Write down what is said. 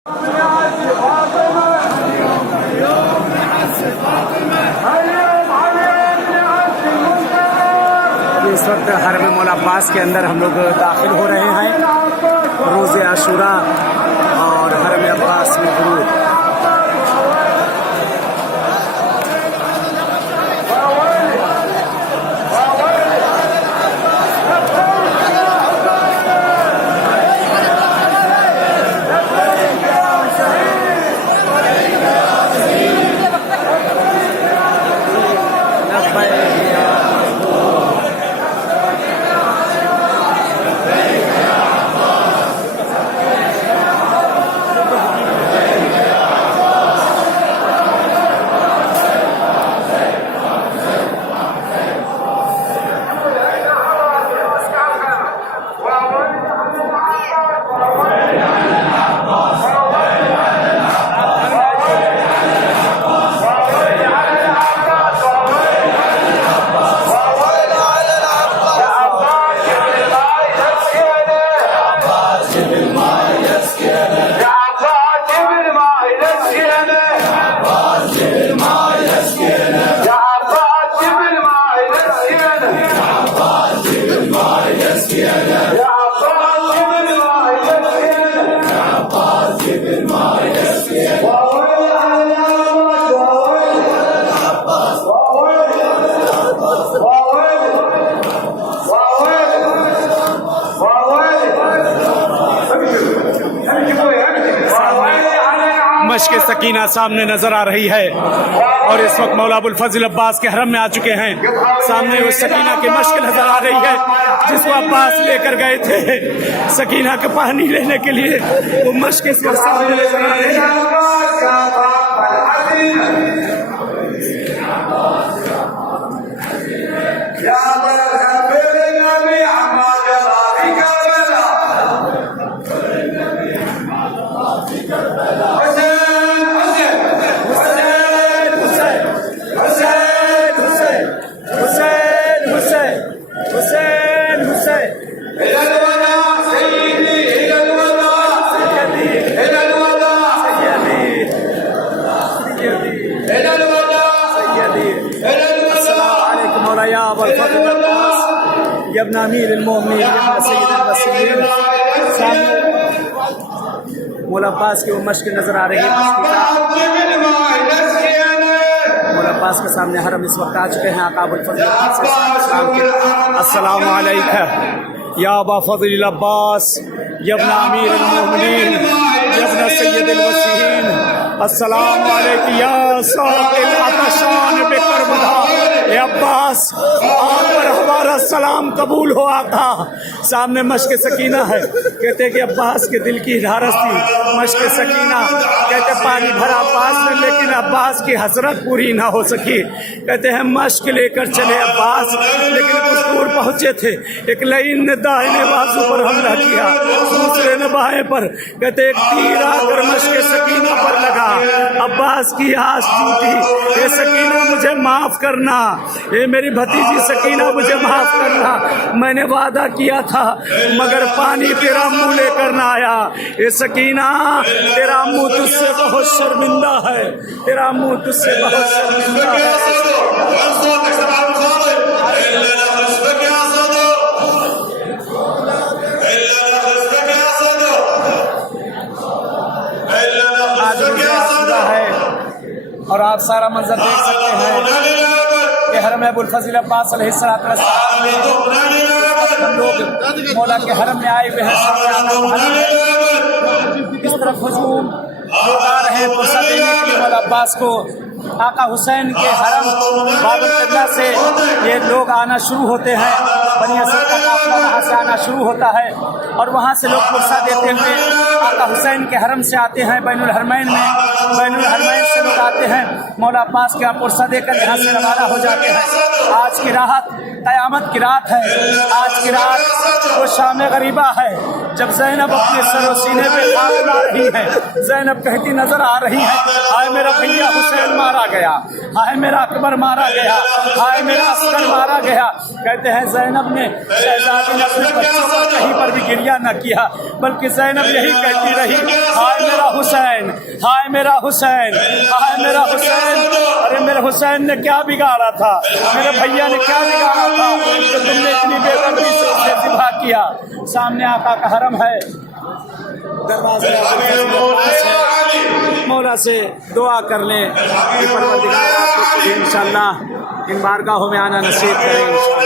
इस वक्त हरम मौला अब्बास के अंदर हम लोग दाखिल हो रहे हैं। रोज़े आशूरा और हरम अब्बास में दुरूद। मश्क सकीना सामने नजर आ रही है और इस वक्त मौला अबुल फजल अब्बास के हरम में आ चुके हैं। सामने वो सकीना की मश्क नजर आ रही है जिसको अब्बास लेकर गए थे सकीना का पानी लेने के लिए। वो मश्क इस वक्त सामने नजर आ रही है। यब्ना अमीर अल-मोमिनीन यब्ना सय्यद अल-वसीय्यीन। मौला अब्बास की वो मश्क नजर आ रही है। मौला अब्बास के सामने हरम इस वक्त आ चुके हैं। आका अबुल फजल अस्सलामु अलैका या अबा फजल अब्बास यब्ना अमीर अल-मोमिनीन यब्ना सय्यद अल-वसीय्यीन। अस्सलामु अलैका या साक़िल अतशान बिकरबला। अब्बास आप पर हमारा सलाम कबूल हो। आका सामने मश्क सकीना है। कहते कि अब्बास के दिल की ढारस थी मश्क सकीना। कहते पानी भरा अब्बास ने लेकिन अब्बास की हसरत पूरी ना हो सकी। कहते हैं मश्क लेकर चले अब्बास लेकिन कुछ दूर पहुंचे थे। एक लाइन ने दाहिने बाजू पर हमला किया दूसरे ने बाएं पर। कहते एक तीर आकर मश्क सकीना पर लगा। अब्बास की आस टूटी। ये सकीना मुझे माफ करना, ये मेरी भतीजी सकीना मुझे माफ करना। मैंने वादा किया था मगर पानी तेरा मुंह लेकर ना आया। ये सकीना तेरा मुंह तुझसे बहुत शर्मिंदा है, तेरा मुंह तुझसे बहुत शर्मिंदा है। और आप सारा मंजर देख सकते हैं कि हरम अबुल फजल अब्बास अलैहिस्सलाम हम लोग मौला के हरम में आए हुए हैं। इस तरफ हुजूम लोग आ रहे हैं पुरसा देने के लिए मौला अब्बास को। आका हुसैन के हरम बाबुल्ला से ये लोग आना शुरू होते हैं। बनी असद का काफिला वहाँ से आना शुरू होता है और वहाँ से लोग पुरसा देते हुए आका हुसैन के हरम से आते हैं बैनुल हरमैन में। बैनुल हरमैन से लोग आते हैं मौला अब्बास के पुरसा देकर यहाँ से रवाना हो जाते हैं। आज की रात क़यामत की रात है। आज की रात वो शाम गरीबा है जब ज़ैनब अपने सर और सीने पे खाक ला रही है। ज़ैनब कहती नजर आ रही है, आए मेरा भैया हुसैन मारा गया, हाय मेरा अकबर मारा गया, हाय मेरा अस्कर मारा गया। कहते हैं ज़ैनब ने, शहजादी ने अपने बच्चों पर कहीं पर भी गिरिया न किया, बल्कि ज़ैनब यही कहती रही, हाय मेरा हुसैन, हाय मेरा हुसैन, हाय मेरा हुसैन। अरे मेरे हुसैन ने क्या बिगाड़ा था, मेरे भैया ने क्या बिगाड़ा था तो तुमने इतनी बेदर्दी से उसे ज़िबा किया। सामने आका का हरम है, दरवाज़े मौला से दुआ कर लें कि परवरदिगार आपको इंशाअल्लाह इन बारगाहों में आना नसीब करें।